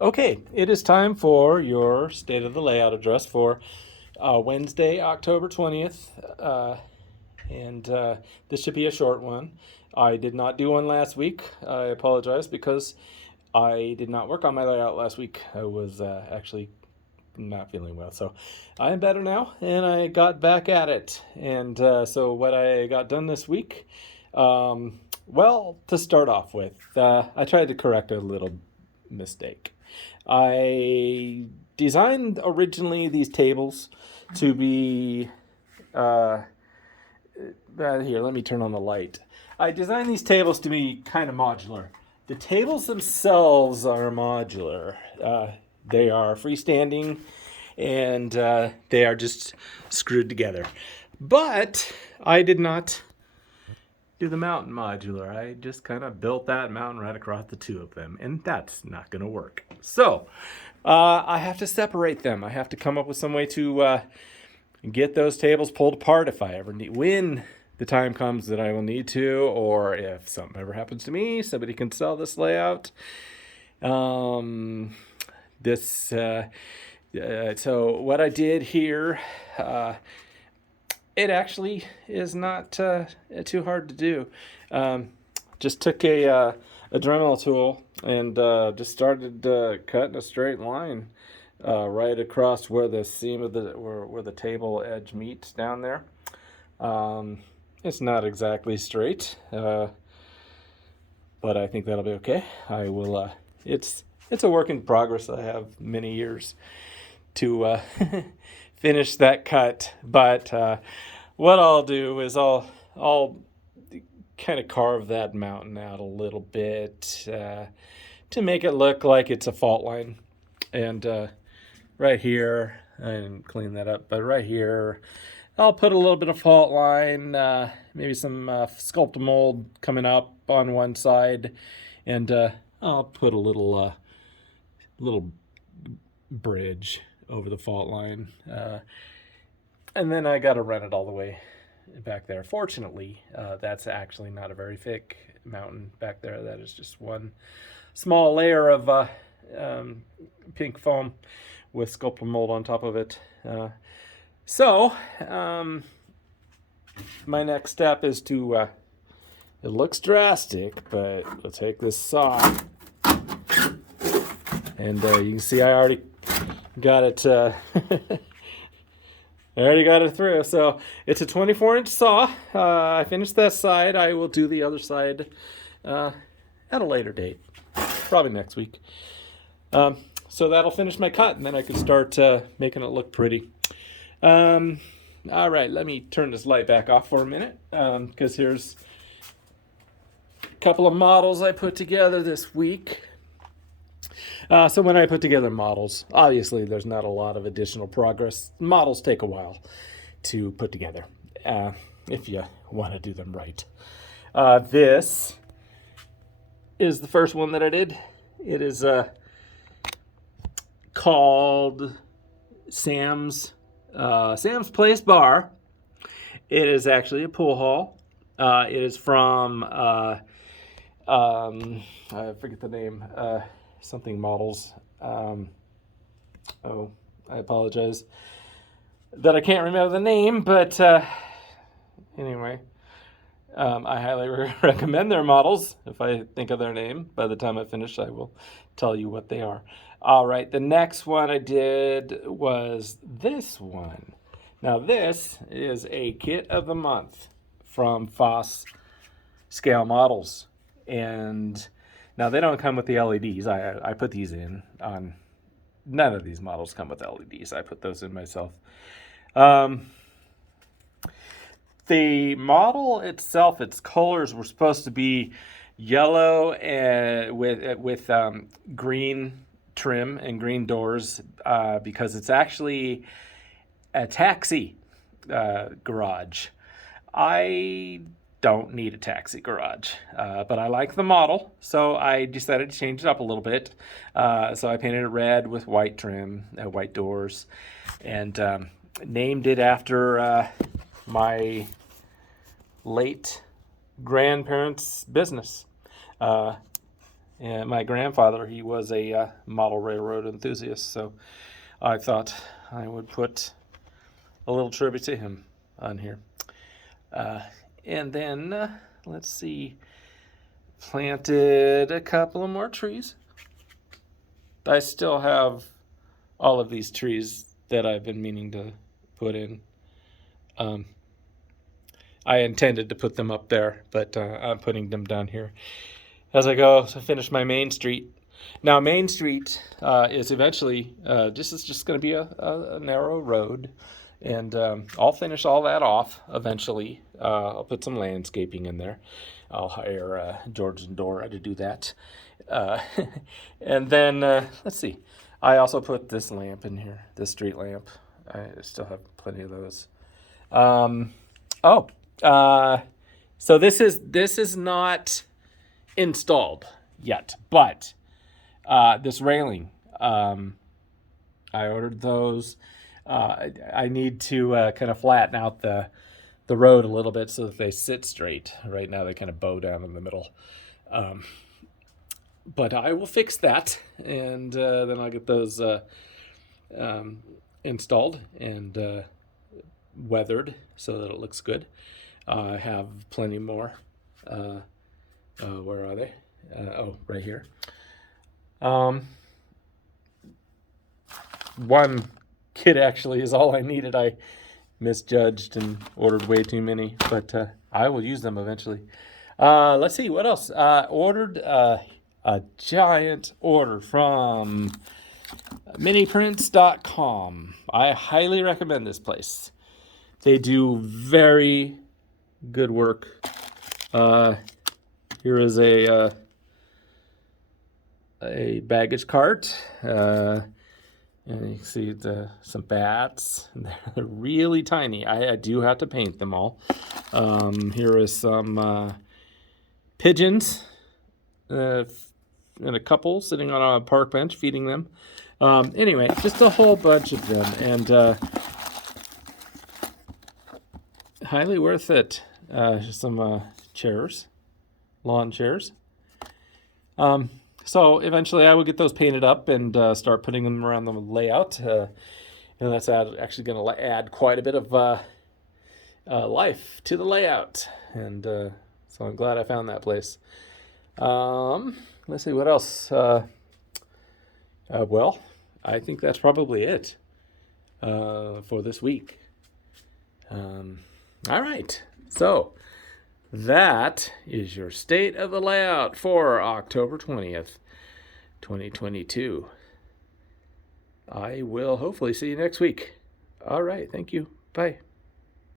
Okay, it is time for your State of the Layout address for Wednesday, October 20th. And this should be a short one. I did not do one last week. I apologize because I did not work on my layout last week. I was actually not feeling well. So I am better now, and I got back at it. And so what I got done this week, well, to start off with, I tried to correct a little mistake. I designed originally these tables to be, here, let me turn on the light. I designed these tables to be kind of modular. The tables themselves are modular. They are freestanding and they are just screwed together. But I did not do the mountain modular. I just kind of built that mountain right across the two of them, and that's not going to work. So I have to separate them. I have to come up with some way to get those tables pulled apart if I ever need, when the time comes that I will need to, or if something ever happens to me, somebody can sell this layout. So what I did here, it actually is not too hard to do. Just took a Dremel tool and just started cutting a straight line right across where the seam of where the table edge meets down there. It's not exactly straight, but I think that'll be okay. I will. It's a work in progress. I have many years to finish that cut, but what I'll do is I'll kind of carve that mountain out a little bit to make it look like it's a fault line. And right here, I didn't clean that up, but right here, I'll put a little bit of fault line, maybe some sculpt-a-mold coming up on one side, and I'll put a little bridge over the fault line. And then I got to run it all the way back there. Fortunately, that's actually not a very thick mountain back there. That is just one small layer of pink foam with sculpt-a-mold on top of it. So my next step is to, it looks drastic, but we'll take this saw. And you can see I already got it I already got it through. So it's a 24-inch saw. I finished that side. I will do the other side at a later date, probably next week. So that'll finish my cut, and then I can start making it look pretty. All right, let me turn this light back off for a minute, because here's a couple of models I put together this week. So when I put together models, obviously there's not a lot of additional progress. Models take a while to put together, if you want to do them right. This is the first one that I did. It is called Sam's Place Bar. It is actually a pool hall. It is from I forget the name. Something models. I apologize that I can't remember the name, but anyway, I highly recommend their models. If I think of their name, by the time I finish, I will tell you what they are. All right, the next one I did was this one. Now, this is a kit of the month from Fos Scale Models, and now they don't come with the LEDs. I put these in on. None of these models come with LEDs. I put those in myself. The model itself, its colors were supposed to be yellow and with green trim and green doors, because it's actually a taxi garage. I don't need a taxi garage, but I like the model, so I decided to change it up a little bit. So I painted it red with white trim, white doors, and named it after my late grandparents' business. And my grandfather, he was a model railroad enthusiast, so I thought I would put a little tribute to him on here. And then, let's see, planted a couple of more trees. I still have all of these trees that I've been meaning to put in. I intended to put them up there, but I'm putting them down here as I go to finish my Main Street. Now, Main Street is eventually, this is just going to be a narrow road, and I'll finish all that off eventually. I'll put some landscaping in there. I'll hire George and Dora to do that. And then, let's see. I also put this lamp in here, this street lamp. I still have plenty of those. So this is not installed yet, but this railing, I ordered those. I need to kind of flatten out the road a little bit so that they sit straight. Right now they kind of bow down in the middle. But I will fix that, and then I'll get those installed and weathered so that it looks good. I have plenty more. Where are they? Right here. One kit actually is all I needed. I misjudged and ordered way too many, but I will use them eventually. Let's see, what else? Ordered a giant order from miniprints.com. I highly recommend this place. They do very good work. Here is a baggage cart, and you can see some bats. They're really tiny. I do have to paint them all. Here is some pigeons, and a couple sitting on a park bench feeding them. Anyway, just a whole bunch of them, and highly worth it. Some chairs, lawn chairs. So eventually I will get those painted up and start putting them around the layout. And that's actually going to add quite a bit of life to the layout. And so I'm glad I found that place. Let's see, what else? Well, I think that's probably it for this week. All right, so that is your state of the layout for October 20th, 2022. I will hopefully see you next week. All right, thank you. Bye.